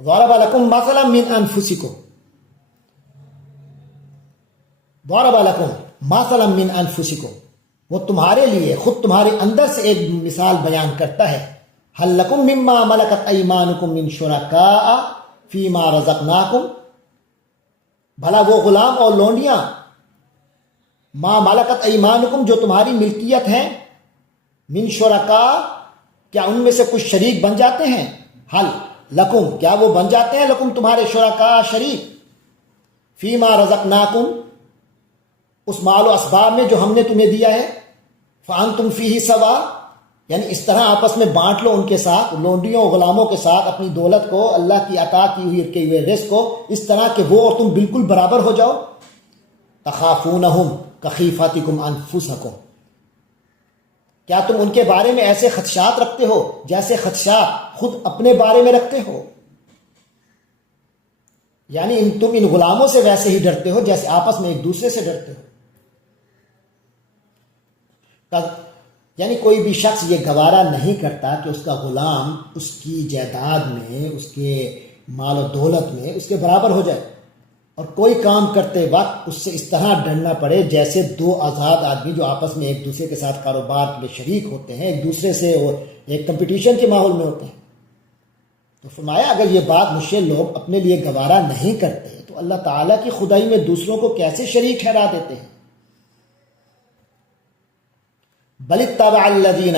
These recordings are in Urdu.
ضرب لکم مثلا من انفسکم، ضرب لکم مثلا من انفسکم، وہ تمہارے لیے خود تمہارے اندر سے ایک مثال بیان کرتا ہے. هل لکم مما ملکت ایمانکم من شرکاء فیما رزقناکم، بھلا وہ غلام اور لونڈیاں ما ملکت ایمانکم جو تمہاری ملکیت ہیں، من شرکاء کیا ان میں سے کچھ شریک بن جاتے ہیں، حل لکم کیا وہ بن جاتے ہیں لکم تمہارے شرکاء شریک، فیما رزقناکم اس مال و اسباب میں جو ہم نے تمہیں دیا ہے، فانتم فیہ سوا یعنی اس طرح آپس میں بانٹ لو ان کے ساتھ، لونڈیوں غلاموں کے ساتھ اپنی دولت کو، اللہ کی عطا کی ہوئے رزق کو، اس طرح کہ وہ اور تم بالکل برابر ہو جاؤ. تخافونہم کخیفتکم انفسکم، کیا تم ان کے بارے میں ایسے خدشات رکھتے ہو جیسے خدشات خود اپنے بارے میں رکھتے ہو، یعنی تم ان غلاموں سے ویسے ہی ڈرتے ہو جیسے آپس میں ایک دوسرے سے ڈرتے ہو. یعنی کوئی بھی شخص یہ گوارا نہیں کرتا کہ اس کا غلام اس کی جائیداد میں، اس کے مال و دولت میں اس کے برابر ہو جائے، اور کوئی کام کرتے وقت اس سے اس طرح ڈرنا پڑے جیسے دو آزاد آدمی جو آپس میں ایک دوسرے کے ساتھ کاروبار کے لیے شریک ہوتے ہیں، ایک دوسرے سے وہ ایک کمپٹیشن کے ماحول میں ہوتے ہیں. تو فرمایا اگر یہ بات مجھ سے لوگ اپنے لیے گوارا نہیں کرتے تو اللہ تعالیٰ کی خدائی میں دوسروں کو کیسے شریک ٹھہرا دیتے ہیں. بل اتبع الذین،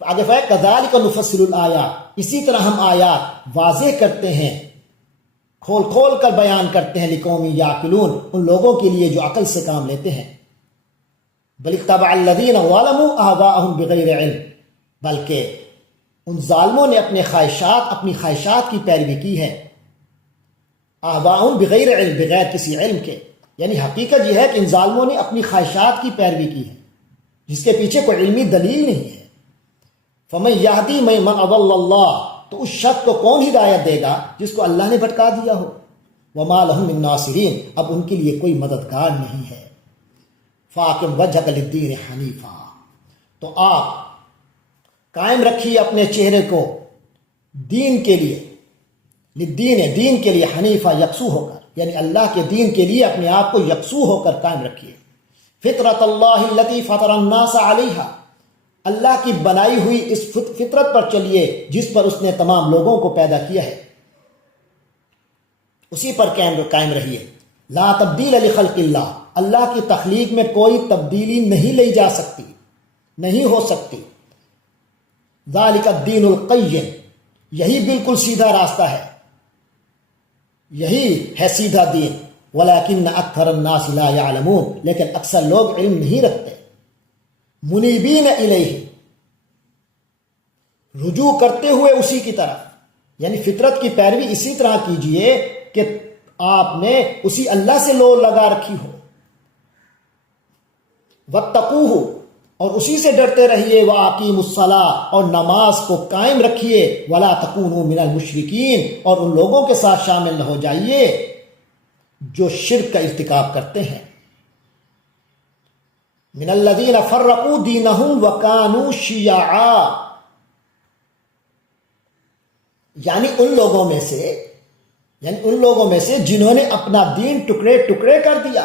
آگے فرمایا کذالک نفصل الآیات، اسی طرح ہم آیات واضح کرتے ہیں، کھول کھول کر بیان کرتے ہیں، لقوم یعقلون ان لوگوں کے لیے جو عقل سے کام لیتے ہیں. بل اتبع الذین ظلموا اہواءہم بغیر علم، بلکہ ان ظالموں نے اپنی خواہشات کی پیروی کی ہے. اہواءہم بغیر علم، بغیر کسی علم کے، یعنی حقیقت یہ ہے کہ ان ظالموں نے اپنی خواہشات کی پیروی کی ہے جس کے پیچھے کوئی علمی دلیل نہیں ہے. فمن یہدی من اضل اللہ، تو اس شخص کو کون ہدایت دے گا جس کو اللہ نے بھٹکا دیا ہو. وما لہم من ناصرین، اب ان کے لیے کوئی مددگار نہیں ہے. فاقم وجہک للدین حنیفا، تو آپ قائم رکھیے اپنے چہرے کو دین کے لیے، للدین دین کے لیے، حنیفہ یکسو ہو کر، یعنی اللہ کے دین کے لیے اپنے آپ کو یکسو ہو کر قائم رکھیے. فطرت اللہ التی فطر الناس علیہا، اللہ کی بنائی ہوئی اس فطرت پر چلیے جس پر اس نے تمام لوگوں کو پیدا کیا ہے، اسی پر قائم رہیے. لا تبدیل لخلق اللہ، اللہ کی تخلیق میں کوئی تبدیلی نہیں لی جا سکتی، نہیں ہو سکتی. ذالک الدین القیم، یہی بالکل سیدھا راستہ ہے، یہی ہے سیدھا دین. ولیکن اکثر الناس لا یعلمون، لیکن اکثر لوگ علم نہیں رکھتے. منیبین الیہ، رجوع کرتے ہوئے اسی کی طرف، یعنی فطرت کی پیروی اسی طرح کیجئے کہ آپ نے اسی اللہ سے لو لگا رکھی ہو. واتقوہ، اور اسی سے ڈرتے رہیے. وَأَقِيمُوا الصَّلَاةَ، اور نماز کو قائم رکھیے. وَلَا تَكُونُوا مِنَ الْمُشْرِكِينَ، اور ان لوگوں کے ساتھ شامل نہ ہو جائیے جو شرک کا ارتکاب کرتے ہیں. مِنَ الَّذِينَ فَرَّقُوا دِينَهُمْ وَكَانُوا شِيَعًا، یعنی ان لوگوں میں سے جنہوں نے اپنا دین ٹکڑے ٹکڑے کر دیا.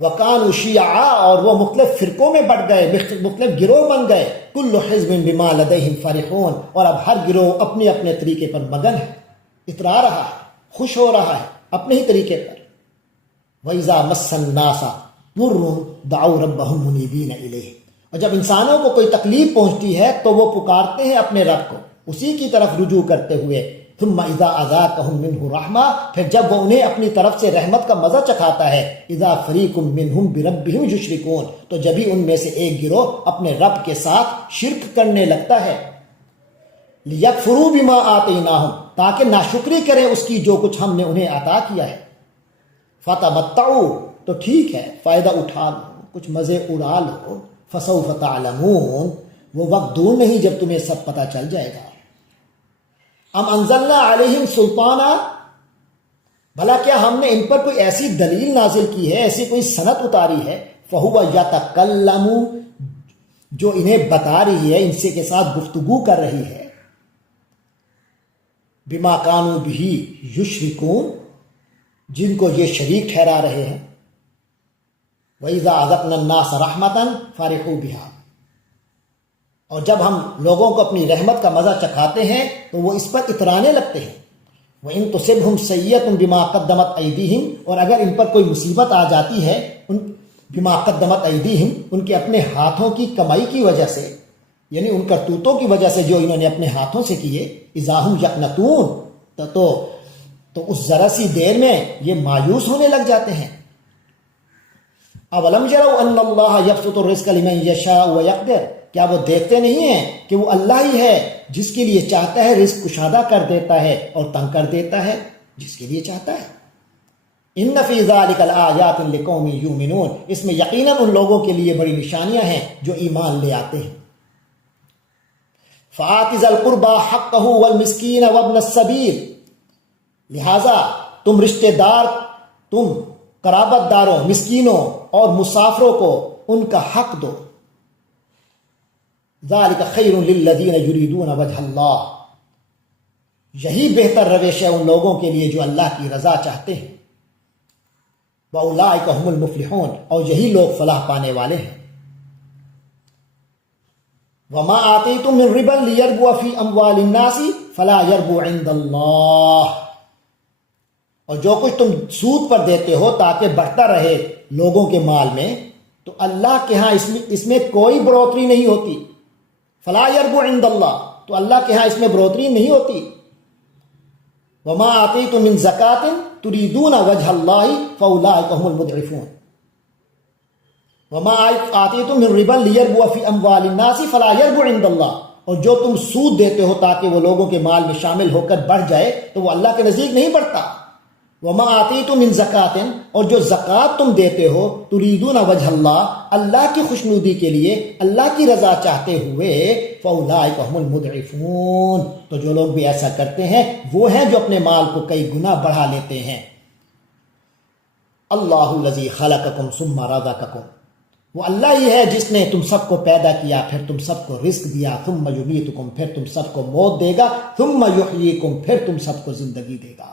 وَكَانُوا شِيَعًا، اور وہ مختلف فرقوں میں بٹ گئے، مختلف گروہ بن گئے. كُلُّ حِزْبٍ بِمَا لَدَيْهِمْ فَرِحُونَ، اور اب ہر گروہ اپنے اپنے طریقے پر مگن ہے، اترا رہا ہے، خوش ہو رہا ہے اپنے ہی طریقے پر. وَإِذَا مَسَّ النَّاسَ ضُرٌّ دَعَوْا رَبَّهُمْ مُنِيبِينَ إِلَيْهِ، اور جب انسانوں کو کوئی تکلیف پہنچتی ہے تو وہ پکارتے ہیں اپنے رب کو اسی کی طرف رجوع کرتے ہوئے. ثم اذا اذاقهم منه رحمہ، پھر جب وہ انہیں اپنی طرف سے رحمت کا مزہ چکھاتا ہے. اذا فریق منهم بربهم یشرکون، تو جبھی ان میں سے ایک گروہ اپنے رب کے ساتھ شرک کرنے لگتا ہے. لیکفروا بما آتیناہم، تاکہ ناشکری کریں اس کی جو کچھ ہم نے انہیں عطا کیا ہے. فتمتعوا، تو ٹھیک ہے فائدہ اٹھا لو، کچھ مزے اڑا لو. فسوف تعلمون، وہ وقت دور نہیں جب تمہیں سب پتہ چل جائے گا. ام انزلنا علیہم سلطانا، بھلا کیا ہم نے ان پر کوئی ایسی دلیل نازل کی ہے، ایسی کوئی سند اتاری ہے. فہو یتکلم، جو انہیں بتا رہی ہے، ان سے کے ساتھ گفتگو کر رہی ہے، بما کانوا بہ یشرکون، جن کو یہ شریک ٹھہرا رہے ہیں، وَإِذَا أَذَقْنَا النَّاسَ رَحْمَةً فَرِحُوا بِهَا، اور جب ہم لوگوں کو اپنی رحمت کا مزہ چکھاتے ہیں تو وہ اس پر اترانے لگتے ہیں۔ وَإِن تُصِبْهُمْ سَيِّئَةٌ بِمَا قَدَّمَتْ أَيْدِيهِمْ، اور اگر ان پر کوئی مصیبت آ جاتی ہے بِمَا قَدَّمَتْ أَيْدِيهِمْ، ان کے اپنے ہاتھوں کی کمائی کی وجہ سے، یعنی ان کرتوتوں کی وجہ سے جو انہوں نے اپنے ہاتھوں سے کیے، اِذَا هُمْ يَقْنَطُونَ، تو اس ذرا سی دیر میں یہ مایوس ہونے لگ جاتے ہیں۔ اولم یروا ان اللہ یبسط الرزق لمن یشاء ویقدر، کیا وہ دیکھتے نہیں ہیں کہ وہ اللہ ہی ہے جس کے لیے چاہتا ہے رزق کشادہ کر دیتا ہے اور تنگ کر دیتا ہے جس کے لیے چاہتا ہے۔ ان فی ذلک لآیات لقوم یؤمنون، اس میں یقیناً ان لوگوں کے لیے بڑی نشانیاں ہیں جو ایمان لے آتے ہیں۔ فآت ذی القربى حقہ والمسکین وابن السبیل، لہذا تم رشتہ دار، تم قرابت داروں، مسکینوں اور مسافروں کو ان کا حق دو۔ ذالک خیر للذین یریدون وجہ اللہ، یہی بہتر روش ہے ان لوگوں کے لیے جو اللہ کی رضا چاہتے ہیں۔ وَأُولَٰئِکَ هُمُ الْمُفْلِحُونَ، اور یہی لوگ فلاح پانے والے ہیں۔ وَمَا آتَيْتُم مِّن رِّبًا لِيَرْبُوَ فِي أَمْوَالِ النَّاسِ فَلَا يَرْبُو عِندَ اللَّهِ، اور جو کچھ تم سود پر دیتے ہو تاکہ بڑھتا رہے لوگوں کے مال میں، تو اللہ کے ہاں اس میں کوئی بڑھوتری نہیں ہوتی۔ فلا یربو عند اللہ، تو اللہ کے ہاں اس میں بڑھوتری نہیں ہوتی۔ وما آتیتم من زکاۃ تریدون وجہ اللہ فاولئک هم المضعفون، وما آتیتم من ربا لیربو فی اموال الناس فلا یربو عند اللہ، اور جو تم سود دیتے ہو تاکہ وہ لوگوں کے مال میں شامل ہو کر بڑھ جائے تو وہ اللہ کے نزدیک نہیں بڑھتا۔ وما آتیتم من زکاۃ، اور جو زکوٰۃ تم دیتے ہو، تریدون وجہ اللہ، اللہ کی خوشنودی کے لیے، اللہ کی رضا چاہتے ہوئے، فاولئک هم المضعفون، تو جو لوگ بھی ایسا کرتے ہیں وہ ہیں جو اپنے مال کو کئی گنا بڑھا لیتے ہیں۔ اللہ الذی خلقکم ثم رزقکم، وہ اللہ ہی ہے جس نے تم سب کو پیدا کیا پھر تم سب کو رزق دیا، ثم یمیتکم، پھر تم سب کو موت دے گا، ثم یحییکم، پھر تم سب کو زندگی دے گا۔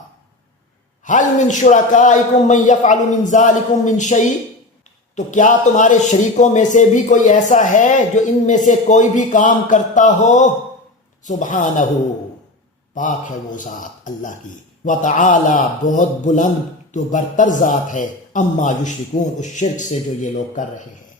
هل من شرکائکم من یفعل من ذلکم من شیء، تو کیا تمہارے شریکوں میں سے بھی کوئی ایسا ہے جو ان میں سے کوئی بھی کام کرتا ہو؟ سبحانہ، پاک ہے وہ ذات اللہ کی، وتعالی، بہت بلند تو برتر ذات ہے، اما یشرکون، اس شرک سے جو یہ لوگ کر رہے ہیں۔